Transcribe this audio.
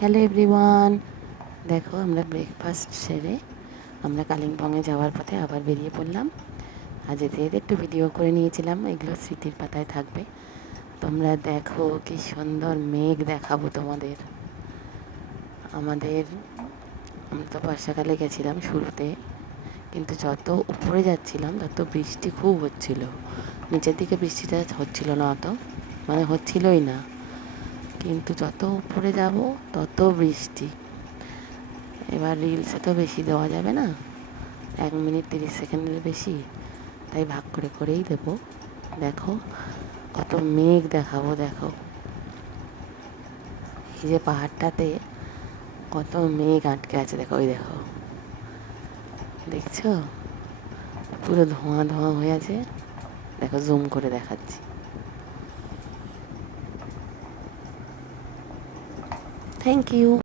Hello everyone, দেখো আমরা breakfast সেরে আমরা কালিম্পংয়ে যাওয়ার পথে আবার বেরিয়ে পড়লাম। আর যেতে যেতে একটু ভিডিও করে নিয়েছিলাম, এগুলো স্মৃতির পাতায় থাকবে। তোমরা দেখো কি সুন্দর মেঘ দেখাবো তোমাদের। আমরা তো বর্ষাকালে গেছিলাম শুরুতে, কিন্তু যত উপরে যাচ্ছিলাম তত বৃষ্টি খুব হচ্ছিল। নিচের দিকে বৃষ্টিটা হচ্ছিল না অত, মানে হচ্ছিলই না, কিন্তু যত উপরে যাব তত বৃষ্টি। এবার রিলসে তো বেশি দেওয়া যাবে না, 1 মিনিট 30 সেকেন্ডের বেশি, তাই ভাগ করে করেই দেবো। দেখো কত মেঘ দেখাবো, দেখো এই যে পাহাড়টাতে কত মেঘ আটকে আছে, দেখো ওই দেখো, দেখছো পুরো ধোঁয়া ধোঁয়া হয়ে আছে। দেখো জুম করে দেখাচ্ছি। Thank you.